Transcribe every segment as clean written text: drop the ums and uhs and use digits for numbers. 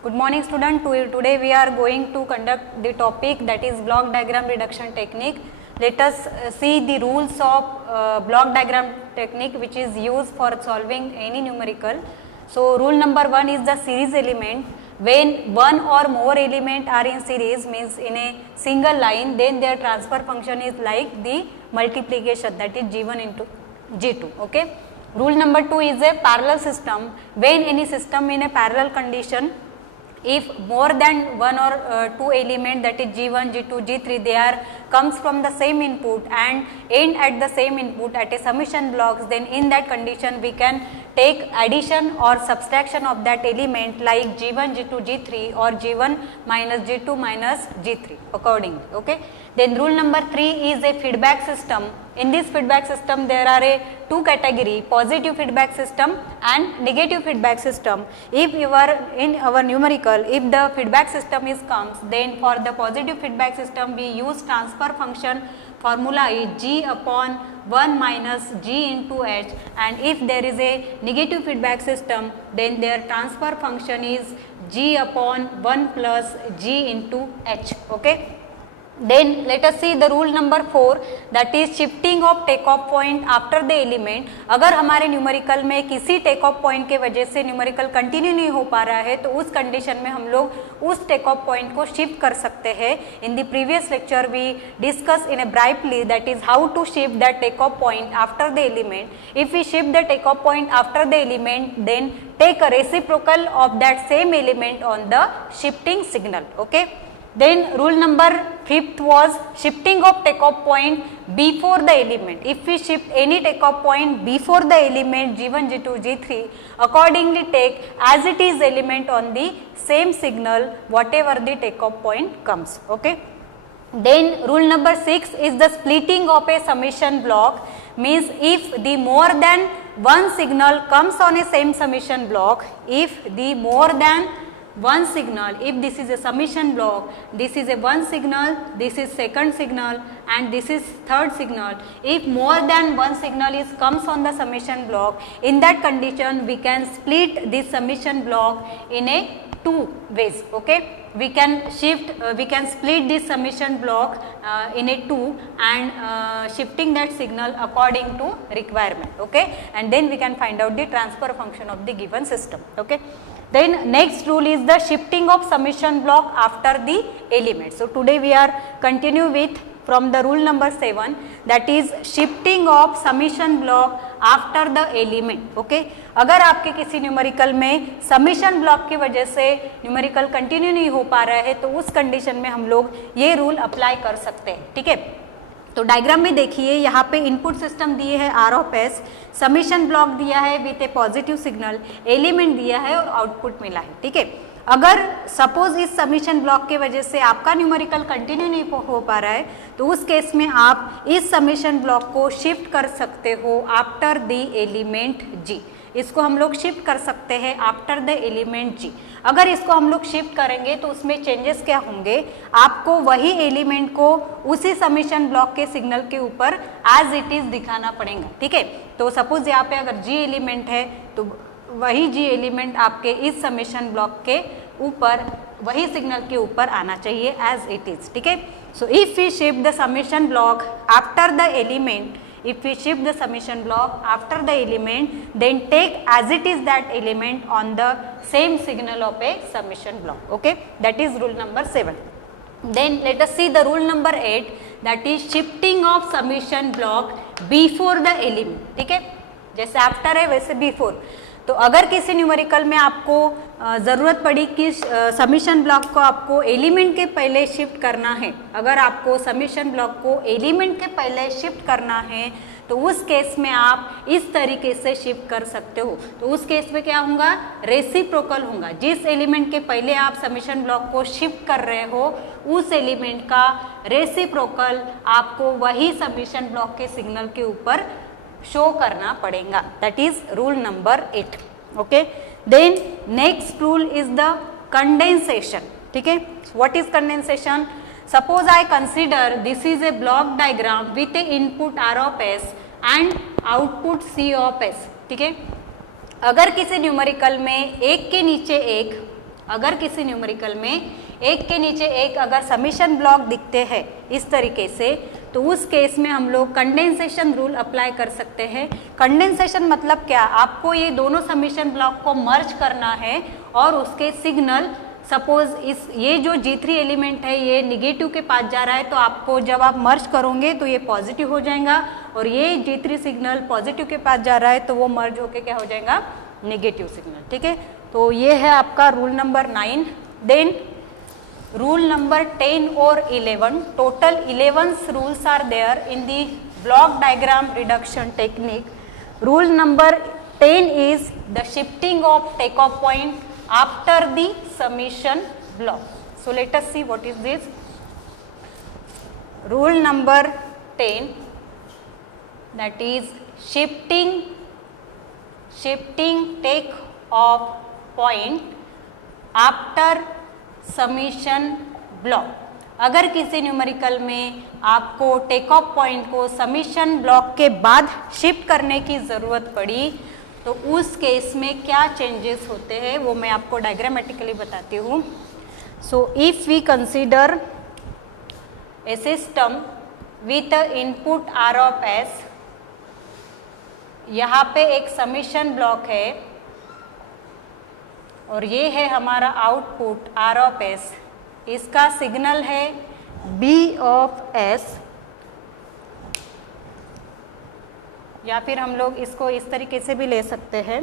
Good morning student. Today we are going to conduct the topic that is block diagram reduction technique. Let us see the rules of block diagram technique which is used for solving any numerical. So rule number 1 is the series element. When one or more element are in series, means in a single line, then their transfer function is like the multiplication, that is G1 into G2. Okay. Rule number 2 is a parallel system. When any system in a parallel condition, if more than one or two element, that is G1, G2, G3, they are comes from the same input and end at the same input at a summation blocks, then in that condition we can take addition or subtraction of that element like G1, G2, G3 or G1 minus G2 minus G3 accordingly. Okay. Then rule number 3 is a feedback system. In this feedback system there are two category, positive feedback system and negative feedback system. If you are in our numerical, if the feedback system is comes, then for the positive feedback system we use transfer function formula is G upon 1 minus G into H, and if there is a negative feedback system then their transfer function is G upon 1 plus G into H. Okay. Then let us see the rule number 4, that is shifting of take off point after the element. अगर हमारे numerical में किसी take off point के वजह से numerical continue नहीं हो पा रहा है तो उस कंडीशन में हम लोग उस टेक ऑफ पॉइंट को शिफ्ट कर सकते हैं. In the previous lecture we discuss in a brightly that is how to shift that take off point after the element. If we shift the take off point after the element then take a reciprocal of that same element on the shifting signal. Okay. Then rule number 5th was shifting of takeoff point before the element. If we shift any takeoff point before the element G1, G2, G3, accordingly take as it is element on the same signal whatever the takeoff point comes. Okay. Then rule number 6 is the splitting of a summation block, means if the more than one signal comes on a same summation block, if the more than one signal, if this is a summation block, this is a one signal, this is second signal and this is third signal. If more than one signal is comes on the summation block, in that condition we can split this summation block in a two ways. Okay. We can shift, we can split this summation block in a two and shifting that signal according to requirement. Okay. And then we can find out the transfer function of the given system. Okay. Then next rule is the shifting of summation block after the element. So today we are continue with from the rule number 7, that is shifting of summation block after the element. Okay. अगर आपके किसी numerical में summation block की वजह से numerical continue नहीं हो पा रहा है तो उस कंडीशन में हम लोग ये रूल अप्लाई कर सकते हैं. ठीक है. तो डायग्राम में देखिए यहाँ पे इनपुट सिस्टम दिए है R of S, summation block दिया है with a positive signal, element दिया है और आउटपुट मिला है. ठीक है. अगर सपोज इस समीशन ब्लॉक के वजह से आपका न्यूमेरिकल कंटिन्यू नहीं हो पा रहा है तो उस केस में आप इस समीशन ब्लॉक को शिफ्ट कर सकते हो आफ्टर द एलिमेंट जी. इसको हम लोग शिफ्ट कर सकते हैं आफ्टर द एलिमेंट जी. अगर इसको हम लोग शिफ्ट करेंगे तो उसमें चेंजेस क्या होंगे, आपको वही एलिमेंट को उसी समीशन ब्लॉक के सिग्नल के ऊपर एज इट इज दिखाना पड़ेगा. ठीक है. तो सपोज यहाँ पे अगर जी एलिमेंट है तो वही जी एलिमेंट आपके इस समीशन ब्लॉक के ऊपर वही सिग्नल के ऊपर आना चाहिए एज इट इज. ठीक है. So if we shift the summation block after the element, if we shift the summation block after the element, then take as it is that element on the same signal of a summation block. Okay. That is rule number 7. Then let us see the rule number 8, that is shifting of summation block before the element. ठीक है. जैसे after है वैसे before. तो अगर किसी numerical में आपको ज़रूरत पड़ी कि समीशन ब्लॉक को आपको एलिमेंट के पहले शिफ्ट करना है, अगर आपको समीशन ब्लॉक को एलिमेंट के पहले शिफ्ट करना है तो उस केस में आप इस तरीके से शिफ्ट कर सकते हो. तो उस केस में क्या होगा, रेसिप्रोकल होगा. जिस एलिमेंट के पहले आप समीशन ब्लॉक को शिफ्ट कर रहे हो उस एलिमेंट का रेसिप्रोकल आपको वही समीशन ब्लॉक के सिग्नल के ऊपर शो करना पड़ेगा. That is rule number 8. Okay. Then next rule is the condensation. ठीक है. What is condensation? Suppose I consider this is a block diagram with a input R of S and output C of S. ठीक है. अगर किसी numerical में एक के नीचे एक अगर किसी न्यूमेरिकल में एक के नीचे एक अगर समीशन ब्लॉक दिखते हैं इस तरीके से, तो उस केस में हम लोग कंडेंसेशन रूल अप्लाई कर सकते हैं। कंडेंसेशन मतलब क्या, आपको ये दोनों समीशन ब्लॉक को मर्ज करना है और उसके सिग्नल, सपोज ये जो G3 एलिमेंट है ये निगेटिव के पास जा रहा है, तो आपको जब आप मर्ज करोगे तो ये पॉजिटिव हो जाएगा, और ये G3 सिग्नल पॉजिटिव के पास जा रहा है तो वो मर्ज होके क्या हो जाएगा, नेगेटिव सिग्नल। ठीक है, तो ये है आपका rule number 9। Then rule number 10 और 11, total 11 rules are there in the block diagram reduction technique. Rule number 10 is the shifting of takeoff point after the summation block. So let us see what is this. Rule number 10, that is shifting takeoff point after summation block. अगर किसी numerical में आपको take off point को summation block के बाद shift करने की ज़रूरत पड़ी, तो उस केस में क्या चेंजेस होते हैं वो मैं आपको डायग्रामेटिकली बताती हूँ। So if we consider a system with input R of S, यहाँ पे एक समीशन ब्लॉक है और ये है हमारा आउटपुट आर ऑफ एस, इसका सिग्नल है बी ऑफ एस, या फिर हम लोग इसको इस तरीके से भी ले सकते हैं।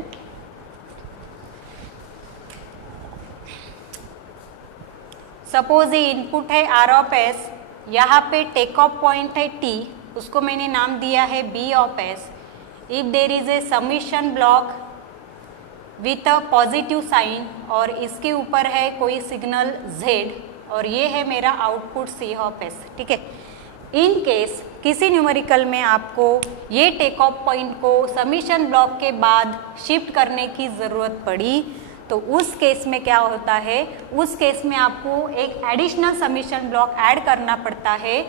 सपोज ये इनपुट है आर ऑफ एस, यहाँ पे टेक ऑफ पॉइंट है टी, उसको मैंने नाम दिया है B of S. If there is a summation block with a positive sign और इसके ऊपर है कोई सिग्नल Z, और ये है मेरा आउटपुट C ऑफ S। ठीक है, इन केस किसी न्यूमेरिकल में आपको ये टेक ऑफ पॉइंट को समीशन ब्लॉक के बाद शिफ्ट करने की ज़रूरत पड़ी, तो उस केस में क्या होता है, उस केस में आपको एक एडिशनल समीशन ब्लॉक ऐड करना पड़ता है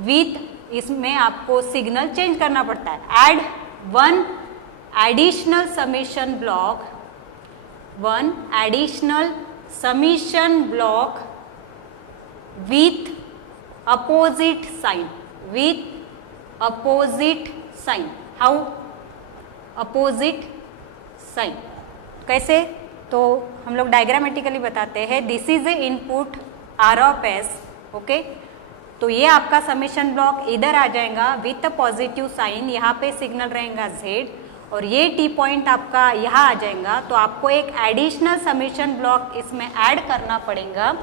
विथ, इसमें आपको सिग्नल चेंज करना पड़ता है। Add one additional summation block, one additional summation block with opposite sign, with opposite sign। how opposite sign कैसे, तो हम लोग डायग्रामेटिकली बताते हैं। This is a input R of S, okay, तो ये आपका समीशन ब्लॉक इधर आ जाएगा विथ अ पॉजिटिव साइन, यहाँ पे सिग्नल रहेगा Z, और ये टी पॉइंट आपका यहाँ आ जाएगा, तो आपको एक एडिशनल समीशन ब्लॉक इसमें ऐड करना पड़ेगा।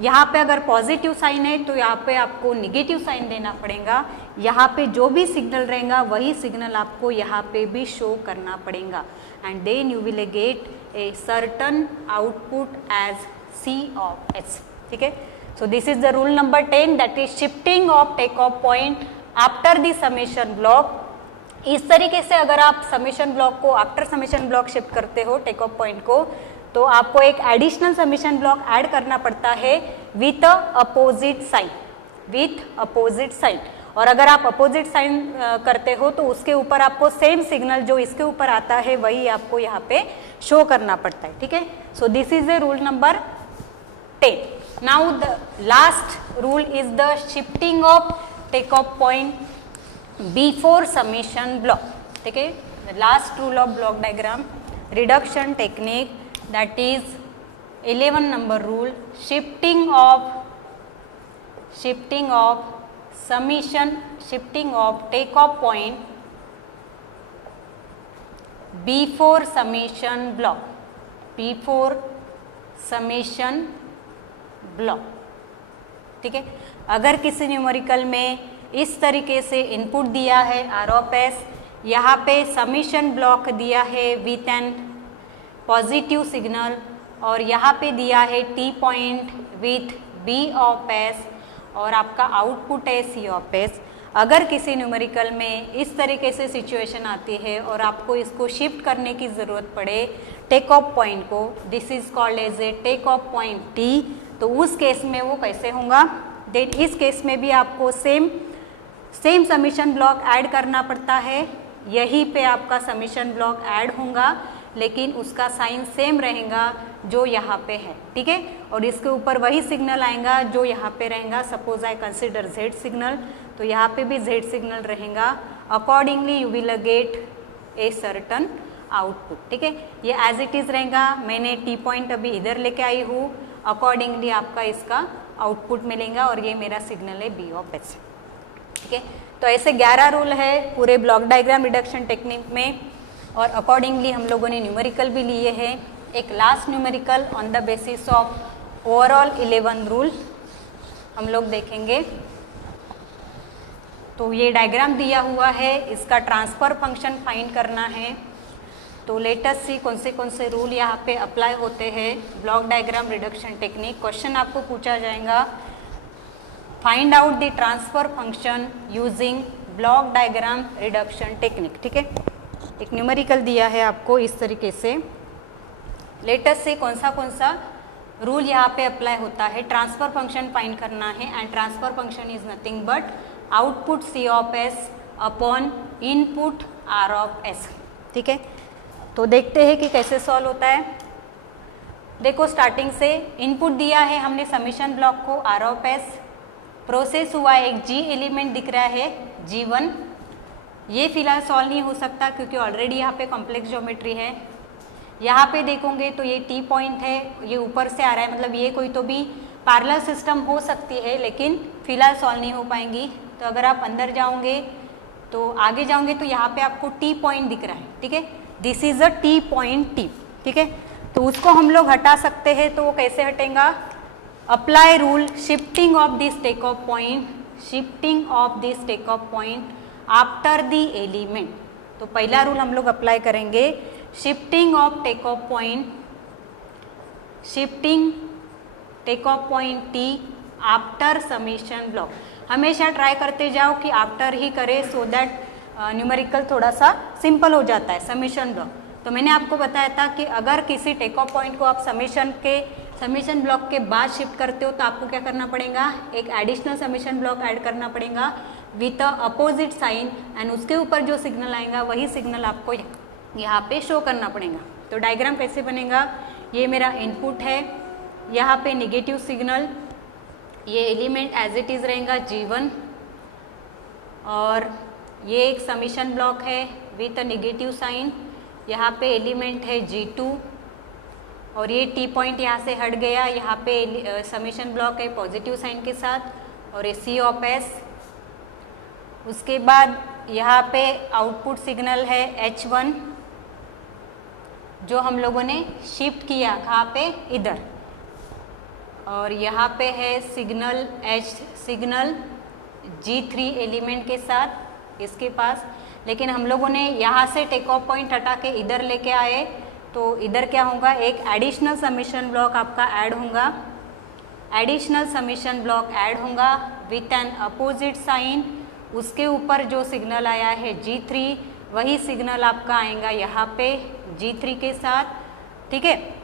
यहाँ पे अगर पॉजिटिव साइन है तो यहाँ पे आपको निगेटिव साइन देना पड़ेगा, यहाँ पे जो भी सिग्नल रहेगा वही सिग्नल आपको यहाँ पे भी शो करना पड़ेगा, and then you will get a certain output as C of S। ठीक है, so this is the rule number 10, that is shifting of take off point after the summation block. इस तरीके से अगर आप समीशन ब्लॉक को after summation block shift करते हो टेक ऑफ पॉइंट को, तो आपको एक एडिशनल समीशन ब्लॉक ऐड करना पड़ता है with opposite sign, with opposite sign. और अगर आप अपोजिट साइन करते हो तो उसके ऊपर आपको सेम सिग्नल जो इसके ऊपर आता है वही आपको यहाँ पे शो करना पड़ता है। ठीक है, so this is the rule number 10। Now the last rule is the shifting of take off point before summation block. ठीक है, the last rule of block diagram reduction technique, that is 11 number rule, shifting of takeoff point before summation block, before summation block। ठीक है, अगर किसी numerical में इस तरीके से इनपुट दिया है आर ऑफ एस, यहाँ पे समीशन ब्लॉक दिया है विथ एन पॉजिटिव सिग्नल, और यहाँ पे दिया है T point with B of S, और आपका आउटपुट है C ऑफ S। अगर किसी न्यूमेरिकल में इस तरीके से सिचुएशन आती है और आपको इसको शिफ्ट करने की ज़रूरत पड़े टेक ऑफ पॉइंट को, this is called as a take off point T, तो उस केस में वो कैसे होगा, देन इस केस में भी आपको सेम समीशन ब्लॉक ऐड करना पड़ता है, यहीं पे आपका समीशन ब्लॉक ऐड होगा लेकिन उसका साइन सेम रहेगा जो यहाँ पे है, ठीक है। और इसके ऊपर वही सिग्नल आएगा जो यहाँ पे रहेगा। Suppose I consider Z signal, तो यहाँ पे भी Z सिग्नल रहेगा। Accordingly you will get a certain output, ठीक है। ये एज इट इज़ रहेगा। मैंने टी पॉइंट अभी इधर लेके आई हूँ, अकॉर्डिंगली आपका इसका आउटपुट मिलेगा और ये मेरा सिग्नल है B ऑफ S, ठीक है। तो ऐसे 11 रूल है पूरे ब्लॉक डायग्राम रिडक्शन टेक्निक में, और अकॉर्डिंगली हम लोगों ने न्यूमेरिकल भी लिए हैं। एक last numerical on the basis of overall 11 rule हम लोग देखेंगे। तो ये डायग्राम दिया हुआ है, इसका ट्रांसफर फंक्शन फाइंड करना है। तो लेट अस सी कौन से रूल यहाँ पे अप्लाई होते हैं block diagram reduction technique. Question आपको पूछा जाएगा, find out the transfer function using block diagram reduction technique, ठीक है। एक न्यूमेरिकल दिया है आपको इस तरीके से। लेट अस सी कौन सा रूल यहाँ पे अप्लाई होता है। ट्रांसफर फंक्शन फाइंड करना है, and transfer function is nothing but output C of S upon input R of S, ठीक है। तो देखते हैं कि कैसे सॉल्व होता है। देखो स्टार्टिंग से इनपुट दिया है हमने समीशन ब्लॉक को R ऑफ S, प्रोसेस हुआ एक G एलिमेंट दिख रहा है G1। ये फिलहाल सॉल्व नहीं हो सकता क्योंकि ऑलरेडी यहाँ पे कॉम्प्लेक्स ज्योमेट्री है। यहाँ पे देखोगे तो ये T पॉइंट है, ये ऊपर से आ रहा है, मतलब ये कोई तो भी पैरेलल सिस्टम हो सकती है, लेकिन फिलहाल सॉल्व नहीं हो पाएंगी। तो अगर आप अंदर जाओगे तो आगे जाओगे तो यहाँ पे आपको T पॉइंट दिख रहा है, ठीक है। This is a T point T, ठीक है। तो उसको हम लोग हटा सकते हैं, तो वो कैसे हटेगा। Apply rule shifting of this take off point, shifting of this take off point after the element. तो पहला रूल हम लोग अप्लाई करेंगे, shifting of take off point, shifting take off point T after summation block. हमेशा try करते जाओ कि after he करे, सो दैट न्यूमेरिकल थोड़ा सा सिंपल हो जाता है समीशन ब्लॉक। तो मैंने आपको बताया था कि अगर किसी टेक ऑफ पॉइंट को आप समीशन ब्लॉक के बाद शिफ्ट करते हो तो आपको क्या करना पड़ेगा, एक एडिशनल समीशन ब्लॉक ऐड करना पड़ेगा with a opposite sign, and उसके ऊपर जो सिग्नल आएगा वही सिग्नल आपको यहाँ पे शो करना पड़ेगा। तो डायग्राम कैसे बनेगा, ये मेरा इनपुट है, यहाँ पे नेगेटिव सिग्नल, ये एलिमेंट एज इट इज़ रहेगा G1, और ये एक समीशन ब्लॉक है विथ अ नेगेटिव साइन, यहाँ पे एलिमेंट है G2, और ये T पॉइंट यहाँ से हट गया, यहाँ पे समीशन ब्लॉक है पॉजिटिव साइन के साथ, और ये C ऑफ S। उसके बाद यहाँ पे आउटपुट सिग्नल है H1 जो हम लोगों ने शिफ्ट किया कहाँ पे, इधर, और यहाँ पे है सिग्नल सिग्नल G3 एलिमेंट के साथ इसके पास। लेकिन हम लोगों ने यहाँ से टेक ऑफ पॉइंट हटा के इधर लेके आए, तो इधर क्या होगा, एक एडिशनल समीशन ब्लॉक आपका ऐड होगा, एडिशनल समीशन ब्लॉक ऐड होगा विथ एन अपोजिट साइन। उसके ऊपर जो सिग्नल आया है G3, वही सिग्नल आपका आएगा यहाँ पे G3 के साथ, ठीक है।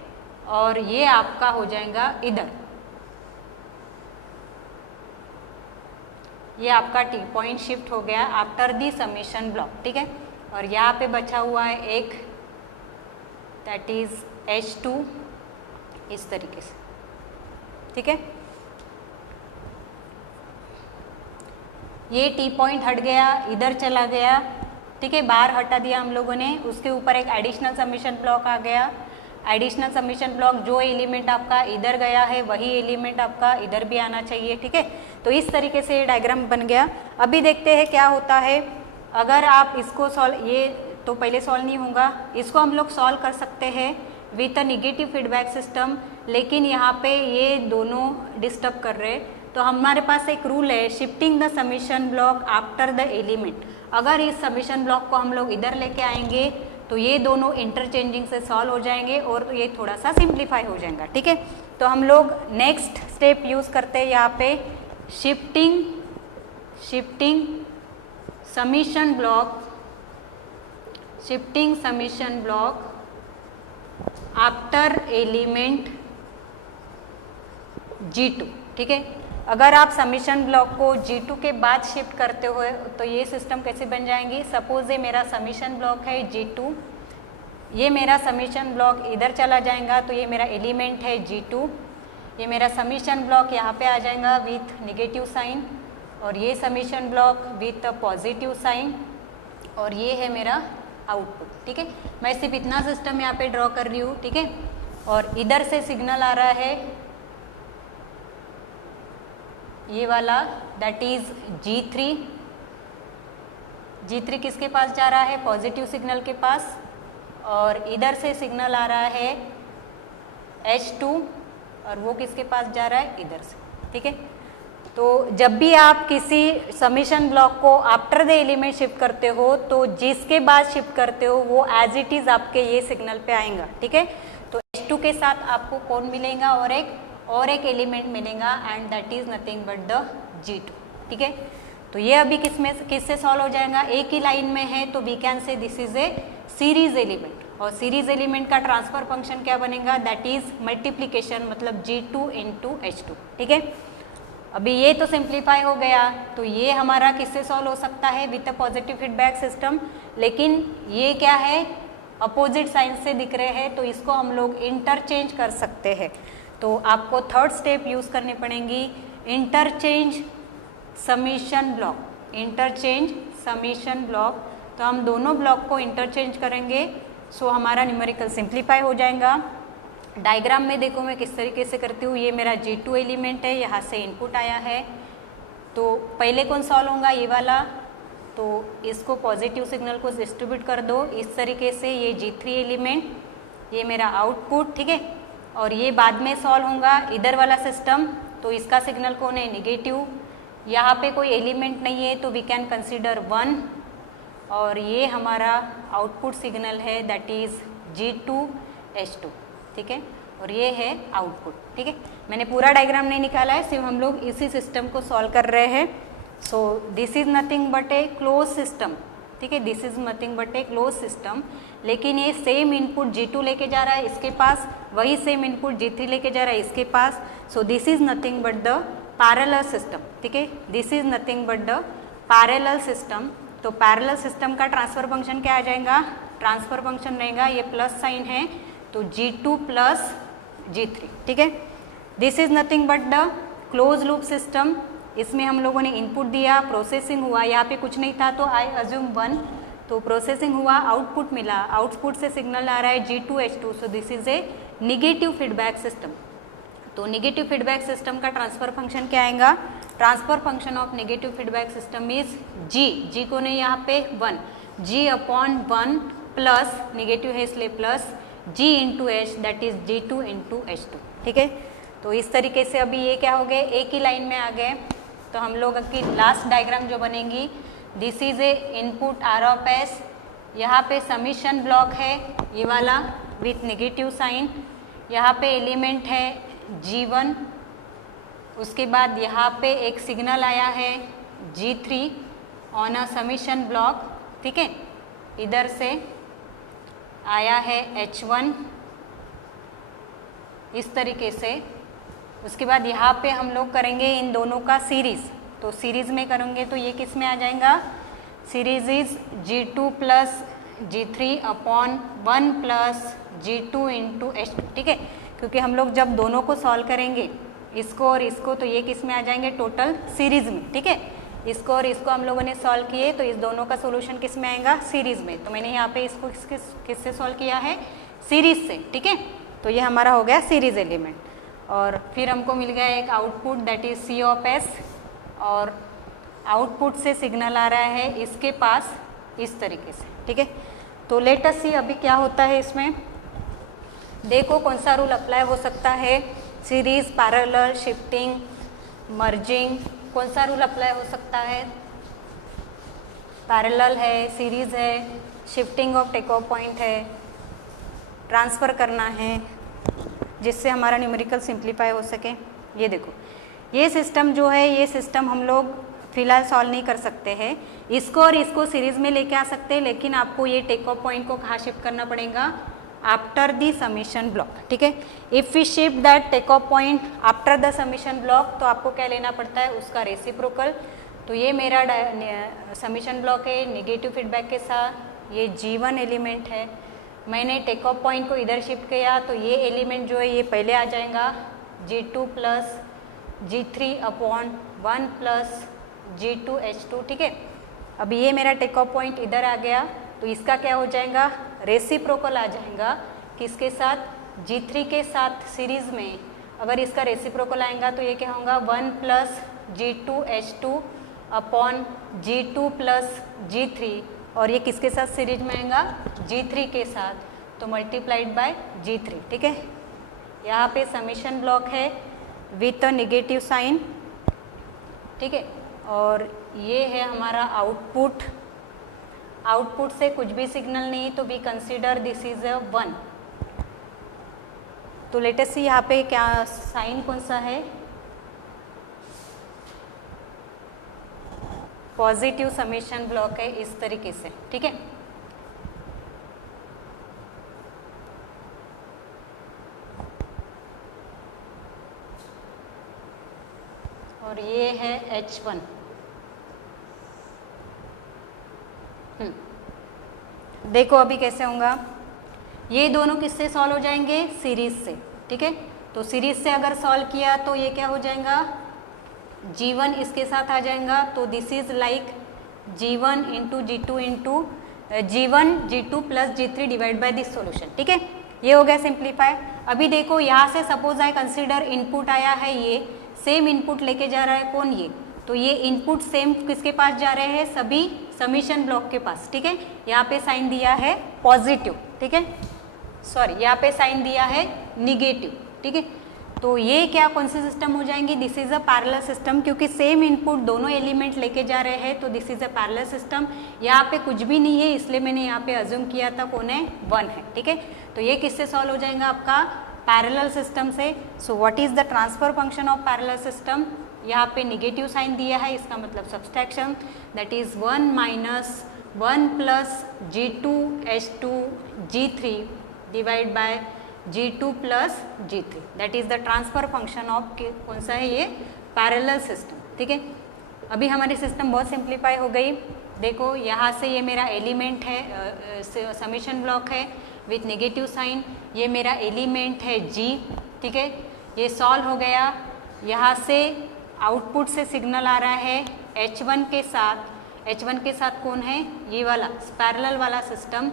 और ये आपका हो जाएगा इधर, ये आपका T पॉइंट शिफ्ट हो गया आफ्टर दी समीशन ब्लॉक, ठीक है। और यहाँ पे बचा हुआ है एक, दैट इज H2, इस तरीके से, ठीक है। ये T पॉइंट हट गया, इधर चला गया, ठीक है, बाहर हटा दिया हम लोगों ने। उसके ऊपर एक एडिशनल समीशन ब्लॉक आ गया, एडिशनल समीशन ब्लॉक जो एलिमेंट आपका इधर गया है वही एलिमेंट आपका इधर भी आना चाहिए, ठीक है। तो इस तरीके से ये डायग्राम बन गया। अभी देखते हैं क्या होता है अगर आप इसको सॉल्व, ये तो पहले सॉल्व नहीं होगा, इसको हम लोग सॉल्व कर सकते हैं with a negative feedback system, लेकिन यहाँ पे ये दोनों डिस्टर्ब कर रहे हैं। तो हमारे पास एक रूल है, shifting the summation block after the element. अगर इस समीशन ब्लॉक को हम लोग इधर लेके आएंगे तो ये दोनों इंटरचेंजिंग से सॉल्व हो जाएंगे और ये थोड़ा सा सिंप्लीफाई हो जाएगा, ठीक है। तो हम लोग नेक्स्ट स्टेप यूज़ करते हैं यहाँ पे, shifting summation block, shifting summation block after element G2, ठीक है। अगर आप समीशन ब्लॉक को G2 के बाद शिफ्ट करते हो तो ये सिस्टम कैसे बन जाएंगी। सपोज ये मेरा समीशन ब्लॉक है G2, ये मेरा समीशन ब्लॉक इधर चला जाएगा, तो ये मेरा एलिमेंट है G2। ये मेरा समीशन ब्लॉक यहाँ पे आ जाएगा विथ नेगेटिव साइन, और ये summation block with positive sign, और ये है मेरा आउटपुट। ठीक है, मैं सिर्फ इतना सिस्टम यहाँ पे ड्रॉ कर रही हूँ। ठीक है, और इधर से सिग्नल आ रहा है ये वाला, दैट इज G3। G3 किसके पास जा रहा है? पॉजिटिव सिग्नल के पास। और इधर से सिग्नल आ रहा है H2, और वो किसके पास जा रहा है? इधर से। ठीक है, तो जब भी आप किसी समीशन ब्लॉक को आफ्टर द एलिमेंट शिफ्ट करते हो, तो जिसके बाद शिफ्ट करते हो वो एज इट इज आपके ये सिग्नल पे आएगा। ठीक है, तो H2 के साथ आपको कौन मिलेगा? और एक एलिमेंट मिलेगा, and that is nothing but the G2। ठीक है, तो ये अभी किससे सॉल्व हो जाएगा? एक ही लाइन में है, तो we can say this is a series element, और सीरीज एलिमेंट का ट्रांसफर फंक्शन क्या बनेगा? दैट इज मल्टीप्लीकेशन, मतलब G2 इंटू H2। ठीक है, अभी ये तो सिंप्लीफाई हो गया, तो ये हमारा किससे सॉल्व हो सकता है? With a positive feedback system. लेकिन ये क्या है? अपोजिट साइन से दिख रहे हैं, तो इसको हम लोग इंटरचेंज कर सकते हैं। तो आपको थर्ड स्टेप यूज़ करनी पड़ेगी, interchange summation block. Interchange summation block, तो हम दोनों ब्लॉक को इंटरचेंज करेंगे, सो हमारा न्यूमेरिकल सिंप्लीफाई हो जाएगा। डायग्राम में देखो मैं किस तरीके से करती हूँ। ये मेरा G2 एलिमेंट है, यहाँ से इनपुट आया है, तो पहले कौन सॉल्व होगा? ये वाला। तो इसको पॉजिटिव सिग्नल को डिस्ट्रीब्यूट कर दो इस तरीके से। ये G3 एलिमेंट, ये मेरा आउटपुट। ठीक है, और ये बाद में सॉल्व होगा इधर वाला सिस्टम, तो इसका सिग्नल कौन है? नेगेटिव। यहाँ पे कोई एलिमेंट नहीं है, तो वी कैन कंसिडर 1, और ये हमारा आउटपुट सिग्नल है, दैट इज G2 H2। ठीक है, और ये है आउटपुट। ठीक है, मैंने पूरा डायग्राम नहीं निकाला है, सिर्फ हम लोग इसी सिस्टम को सॉल्व कर रहे हैं। सो this is nothing but A close system. ठीक है, this is nothing but A close system, लेकिन ये सेम इनपुट G2 लेके जा रहा है इसके पास, वही सेम इनपुट G3 लेके जा रहा है इसके पास। So this is nothing but the parallel system. ठीक है, this is nothing but the parallel system. तो पैरेलल सिस्टम का ट्रांसफर फंक्शन क्या आ जाएगा? ट्रांसफर फंक्शन रहेगा, ये प्लस साइन है, तो G2 प्लस G3। ठीक है, this is nothing but the close loop system. इसमें हम लोगों ने इनपुट दिया, प्रोसेसिंग हुआ, यहाँ पे कुछ नहीं था, तो आई अज्यूम 1, तो प्रोसेसिंग हुआ, आउटपुट मिला, आउटपुट से सिग्नल आ रहा है G2 H2। So this is A negative feedback system. तो निगेटिव फीडबैक सिस्टम का ट्रांसफर फंक्शन क्या आएगा? Transfer function of negative feedback system is G को नहीं यहाँ पे 1, G/1 प्लस नेगेटिव है इसलिए plus G into H, that is G2 into H2। ठीक है, तो इस तरीके से अभी ये क्या हो गए? एक ही लाइन में आ गए। तो हम लोग की लास्ट डायग्राम जो बनेगी, this is a input R of S, यहाँ पे समीशन ब्लॉक है ये वाला विथ नेगेटिव साइन, यहाँ पे एलिमेंट है G1, उसके बाद यहाँ पे एक सिग्नल आया है G3 on a summation block. ठीक है, इधर से आया है H1 इस तरीके से। उसके बाद यहाँ पे हम लोग करेंगे इन दोनों का सीरीज़, तो सीरीज़ में करेंगे तो ये किस में आ जाएगा? Series is G2 plus G3 upon 1 plus G2 into H2। ठीक है, क्योंकि हम लोग जब दोनों को सॉल्व करेंगे, इसको और इसको, तो ये किस में आ जाएंगे? टोटल सीरीज़ में। ठीक है, इसको और इसको हम लोगों ने सॉल्व किए, तो इस दोनों का सोल्यूशन किस में आएगा? सीरीज़ में। तो मैंने यहाँ पे इसको किससे सॉल्व किया है? सीरीज़ से। ठीक है, तो ये हमारा हो गया सीरीज़ एलिमेंट। और फिर हमको मिल गया एक output, that is C of S, और आउटपुट से सिग्नल आ रहा है इसके पास इस तरीके से। ठीक है, तो लेट अस सी अभी क्या होता है इसमें। देखो कौन सा रूल अप्लाई हो सकता है? सीरीज, पैरेलल, शिफ्टिंग, मर्जिंग, कौन सा रूल अप्लाई हो सकता है? पैरेलल है, सीरीज है, shifting of take off point है, ट्रांसफ़र करना है जिससे हमारा न्यूमेरिकल सिंप्लीफाई हो सके। ये देखो, ये सिस्टम जो है, ये सिस्टम हम लोग फिलहाल सॉल्व नहीं कर सकते हैं। इसको और इसको सीरीज़ में लेके आ सकते हैं, लेकिन आपको ये टेक ऑफ पॉइंट को कहाँ शिफ्ट करना पड़ेगा? After the summation block. ठीक है, if we shift that take off point after the summation block, तो आपको क्या लेना पड़ता है? उसका रेसिप्रोकल। तो ये मेरा समीशन ब्लॉक है नेगेटिव फीडबैक के साथ, ये G1 एलिमेंट है, मैंने टेक ऑफ पॉइंट को इधर शिफ्ट किया तो ये एलिमेंट जो है ये पहले आ जाएगा G2 plus G3 upon 1 plus G2H2, ठीक है। अब ये मेरा टेक ऑफ पॉइंट इधर आ गया तो इसका क्या हो जाएगा, रेसिप्रोकल आ जाएगा किसके साथ, G3 के साथ सीरीज में। अगर इसका रेसिप्रोकल आएगा तो ये क्या होगा 1 plus G2H2 upon G2 plus G3, और ये किसके साथ सीरीज में आएगा, G3 के साथ, तो मल्टीप्लाइड बाय G3, ठीक है। यहाँ पे समीशन ब्लॉक है विथ अ नेगेटिव साइन, ठीक है। और ये है हमारा आउटपुट, आउटपुट से कुछ भी सिग्नल नहीं तो we consider this is a 1। तो लेटेस्ट सी यहाँ पे क्या साइन कौन सा है, पॉजिटिव समीशन ब्लॉक है इस तरीके से, ठीक है। और ये है H1। देखो अभी कैसे होगा, ये दोनों किससे सॉल्व हो जाएंगे, सीरीज से, ठीक है। तो सीरीज से अगर सॉल्व किया तो ये क्या हो जाएगा, G1 इसके साथ आ जाएगा, तो this is like G1 into G2 into G1 G2 plus G3 divide by this solution, ठीक है। ये हो गया सिंप्लीफाई। अभी देखो यहाँ से सपोज आई कंसीडर इनपुट आया है, ये सेम इनपुट लेके जा रहा है कौन, ये, तो ये इनपुट सेम किसके पास जा रहे हैं, सभी समीशन ब्लॉक के पास, ठीक है। यहाँ पे साइन दिया है पॉजिटिव, ठीक है, सॉरी यहाँ पे साइन दिया है निगेटिव, ठीक है। तो ये क्या कौन सी सिस्टम हो जाएंगी, this is a parallel system, क्योंकि सेम इनपुट दोनों एलिमेंट लेके जा रहे हैं, तो this is a parallel system. यहाँ पे कुछ भी नहीं है इसलिए मैंने यहाँ पे अज्यूम किया था कौन है, 1 है, ठीक है। तो ये किससे सॉल्व हो जाएगा, आपका पैरेलल सिस्टम से। So what is the transfer function of parallel system, यहाँ पे निगेटिव साइन दिया है, इसका मतलब subtraction, that is 1 minus 1 plus G2H2 G3 divide by G2 plus G3, that is the transfer function of कौन सा है, ये पैरेलल सिस्टम, ठीक है। अभी हमारी सिस्टम बहुत सिंप्लीफाई हो गई। देखो यहाँ से ये मेरा एलिमेंट है, समीशन ब्लॉक है विथ नेगेटिव साइन, ये मेरा एलिमेंट है G, ठीक है। ये सॉल्व हो गया। यहाँ से आउटपुट से सिग्नल आ रहा है H1 के साथ, H1 के साथ कौन है, ये वाला पैरेलल वाला system,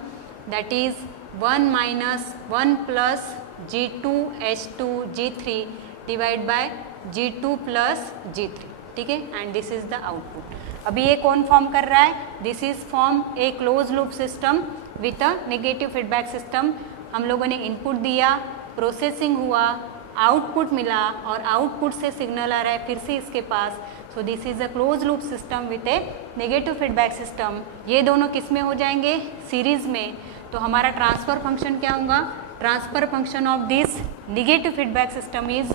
that is 1 minus 1 plus G2H2 G3 divide by G2 plus G3, ठीक है, and this is the output. अभी ये कौन फॉर्म कर रहा है, this is form A close loop system with a negative feedback system. हम लोगों ने इनपुट दिया, प्रोसेसिंग हुआ, आउटपुट मिला, और आउटपुट से सिग्नल आ रहा है फिर से इसके पास। So this is a close loop system with a negative feedback system. ये दोनों किस में हो जाएंगे, सीरीज में। तो हमारा ट्रांसफर फंक्शन क्या होगा, transfer function of this negative feedback system is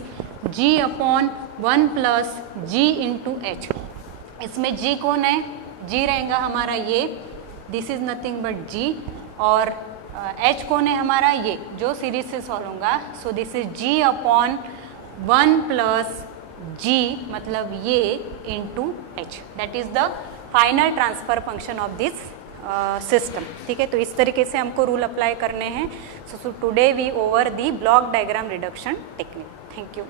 G upon 1 plus G into H। इसमें G कौन है, G रहेगा हमारा ये, this is nothing but G, और H कौन है हमारा, ये जो सीरीज से सॉल्व होगा। सो this is G upon 1 plus G, मतलब ये into H, that is the final transfer function of this system, ठीक है। तो इस तरीके से हमको रूल अप्लाई करने हैं। So today we over the block diagram reduction technique. Thank you.